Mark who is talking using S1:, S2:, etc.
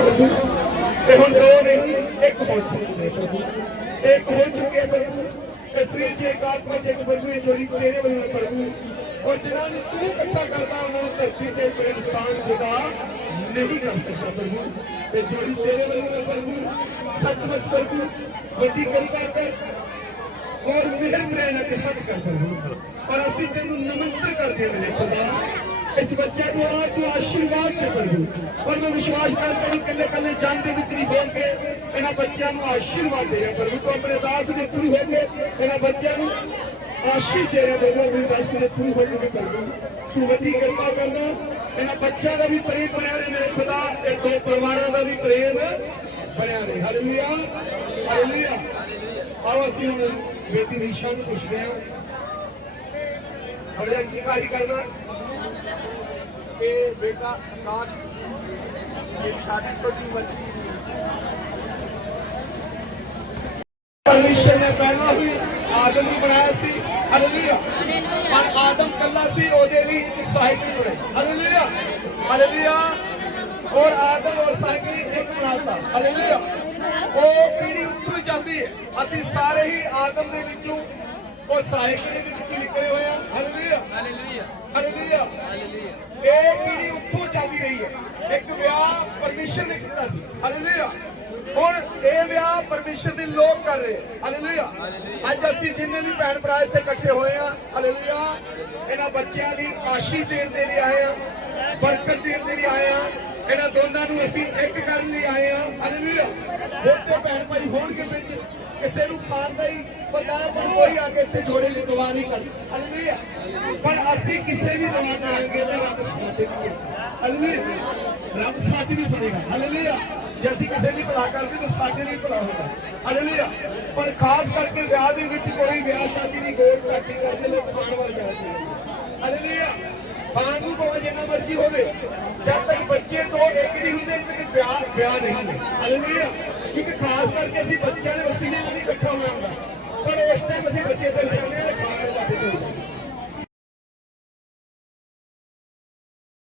S1: ਪ੍ਰਭੂ ਤੇ ਹੁਣ ਦੋ ਨਹੀਂ ਇੱਕ ਹੋ ਸਕਦੇ ਪ੍ਰਭੂ ਇੱਕ ਹੋ ਚੁੱਕਿਆ ਪ੍ਰਭੂ। ਇਹ ਸ੍ਰੀ ਜੀ ਇੱਕ ਆਤਮਾ ਚ ਇੱਕ ਪ੍ਰਭੂ ਇਹ ਜੋੜੀ ਤੇਰੇ ਵੱਲੋਂ ਹੈ ਪ੍ਰਭੂ। ਔਰ ਜਿਨ੍ਹਾਂ ਨੂੰ ਤੂੰ ਇਕੱਠਾ ਕਰਦਾ, ਉਹਨਾਂ ਨੂੰ ਧਰਤੀ ਤੇ ਕੋਈ ਇਨਸਾਨ ਜੁਦਾ ਨਹੀਂ ਕਰ ਸਕਦਾ ਪ੍ਰਭੂ। ਤੇ ਜੋੜੀ ਤੇਰੇ ਵੱਲੋਂ ਹੈ ਪ੍ਰਭੂ। ਸੱਚਮੁੱਚ ਪ੍ਰਭੂ, ਵੱਡੀ ਕਿਰਪਾ ਕਰ ਔਰ ਮਿਹਰ ਮੇਰੇ ਕੇ ਹੱਥ ਕਰ ਪ੍ਰਭੂ। ਪਰ ਅਸੀਂ ਤੈਨੂੰ ਨਮਸਤੇ ਕਰਦੇ ਹਾਂ ਮੇਰੇ ਖੁਦਾ ਇਸ ਬੱਚੇ ਨੂੰ ਆ ਤੂੰ ਆਸ਼ੀਰਵਾਦ ਦੇ ਪ੍ਰਭੂ ਔਰ ਮੈਂ ਵਿਸ਼ਵਾਸ ਕਰਦਾ ਹਾਂ ਕੱਲੇ ਕੱਲੇ ਜਨ ਦੇ ਵਿੱਚ ਨਹੀਂ ਹੋਣ ਕੇ ਇਹਨਾਂ ਬੱਚਿਆਂ ਨੂੰ ਆਸ਼ੀਰਵਾਦ ਦੇ ਰਿਹਾ ਪ੍ਰਭੂ। ਤੋਂ ਆਪਣੇ ਦਾਸ ਦੇ ਥਰੂ ਹੋ ਕੇ ਇਹਨਾਂ ਬੱਚਿਆਂ ਨੂੰ ਆਸ਼ੀਸ਼ ਦੇ ਰਿਹਾ ਪ੍ਰਭੂ। ਆਪਣੇ ਦਾਸ ਦੇ ਥਰੂ ਹੋ ਕੇ ਪ੍ਰਭੂ। ਤੂੰ ਕਿਰਪਾ ਕਰਦਾ। ਇਹਨਾਂ ਬੱਚਿਆਂ ਦਾ ਵੀ ਪ੍ਰੇਮ ਬਣਿਆ ਰਹੇ ਮੇਰੇ ਖੁਦਾ। ਇਹ ਦੋ ਪਰਿਵਾਰਾਂ ਦਾ ਵੀ ਪ੍ਰੇਮ ਬਣਿਆ ਰਹੇ। ਹਾਲੇਲੂਇਆ ਹਾਲੇਲੂਇਆ ਆਓ ਅਸੀਂ ਹੁਣ ਬੇਟੀ ਨਿਸ਼ਾ ਨੂੰ ਪੁੱਛਦੇ ਹਾਂ। ਥੋੜਾ ਕੀ ਕਾਰੀ ਕਰਨਾ
S2: ਕਿ ਬੇਟਾ ਆਕਾਸ਼ ਇੱਕ ਸਾਡੀ ਛੋਟੀ ਬੱਚੀ
S1: ਪਰਮੇਸ਼ਰ ਨੇ ਪਹਿਲਾਂ ਹੀ ਆਦਮ ਨੂੰ ਬਣਾਇਆ ਸੀ। ਹਾਲੇਲੂਇਆ ਪਰ ਆਦਮ ਕੱਲਾ ਸੀ, ਉਹਦੇ ਲਈ ਇੱਕ ਸਾਈਕਲ ਬਣਾਈ ਹਾਲੇਲੂਇਆ ਹਾਲੇਲੂਇਆ ਔਰ ਆਦਮ ਔਰ ਸਾਈਕਲ ਇੱਕ ਬਣਾਤਾ। ਹਾਲੇਲੂਇਆ ਉਹ ਪੀੜੀ ਉੱਥੋਂ ਹੀ ਚੱਲਦੀ ਹੈ। ਅਸੀਂ ਸਾਰੇ ਹੀ ਆਦਮ ਦੇ ਵਿੱਚੋਂ ਔਰ ਸਾਈਕਲ ਦੇ ਵਿੱਚੋਂ ਨਿਕਲੇ ਹੋਏ ਆ ਹਾਲੇਲੂਇਆ ਹਾਲੇਲੂਇਆ ਇਹ ਪੀੜੀ ਉੱਥੋਂ ਚੱਲਦੀ ਰਹੀ ਹੈ। ਇੱਕ ਵਿਆਹ ਪਰਮੇਸ਼ਰ ਨੇ ਕੀਤਾ ਸੀ। ਹਾਲੇਲੂਇਆ ਹੁਣ ਇਹ ਵਿਆਹ ਪਰਮੇਸ਼ਰ ਦੇ ਲੋਕ ਕਰ ਰਹੇ ਹਾਲੇਲੂਇਆ ਅੱਜ ਅਸੀਂ ਜਿੰਨੇ ਵੀ ਭੈਣ ਭਰਾ ਇੱਥੇ ਇਕੱਠੇ ਹੋਏ ਆ ਹਾਲੇਲੂਇਆ ਇਹਨਾਂ ਬੱਚਿਆਂ ਲਈ ਆਸ਼ੀਸ਼ ਦੇਣ ਦੇ ਲਈ ਆਏ ਆ ਬਰਕਤ ਦੇਣ ਦੇ ਲਈ ਆਏ ਆ ਇਹਨਾਂ ਦੋਨਾਂ ਨੂੰ ਅਸੀਂ ਇੱਕ ਕਰਨ ਲਈ ਆਏ ਆ ਹਾਲੇਲੂਇਆ ਬਹੁਤੇ ਭੈਣ ਭਾਈ ਹੋਣਗੇ ਵਿੱਚ। ਕਿਸੇ ਨੂੰ ਖਾਣ ਦਾ ਹੀ ਪਤਾ ਹੈ, ਪਰ ਕੋਈ ਆ ਕੇ ਇੱਥੇ ਜੋੜੇ ਲਈ ਦੁਆ ਨਹੀਂ ਕਰਦਾ। ਹਾਲੇਲੂਇਆ ਪਰ ਅਸੀਂ ਕਿਸੇ ਦੀ ਦੁਆ ਕਰਾਂਗੇ ਤਾਂ ਰੱਬ ਸੁਣੇਗਾ ਹਾਲੇਲੂਇਆ ਰੱਬ ਸਾਡੀ ਵੀ ਸੁਣੇਗਾ। ਹਾਲੇਲੂਇਆ ਜੇ ਅਸੀਂ ਕਿਸੇ ਦੀ ਭਲਾ ਕਰਦੇ ਤਾਂ ਸਾਡੇ ਲਈ ਭਲਾ ਹੁੰਦਾ ਹਾਲੇਲੂਇਆ ਪਰ ਖਾਸ ਕਰਕੇ ਵਿਆਹ ਦੇ ਵਿੱਚ ਕੋਈ ਵਿਆਹ ਸ਼ਾਦੀ ਦੀ ਗੋਲ ਘਾਟੀ ਕਰਦੇ ਲੋਕ ਖਾਣ ਵੱਲ ਜਾਂਦੇ ਨੇ। ਹਾਲੇਲੂਇਆ ਖਾਣ ਨੂੰ ਭਾਵੇਂ ਜਿੰਨਾ ਮਰਜ਼ੀ ਹੋਵੇ ਜਦ ਤੱਕ ਬੱਚੇ ਤੋਂ ਇੱਕ ਨਹੀਂ ਹੁੰਦੇ ਤੱਕ ਵਿਆਹ ਵਿਆਹ ਨਹੀਂ ਹੁੰਦੇ। ਹਾਲੇਲੂਇਆ ਕਿਉਂਕਿ ਖਾਸ ਕਰਕੇ ਅਸੀਂ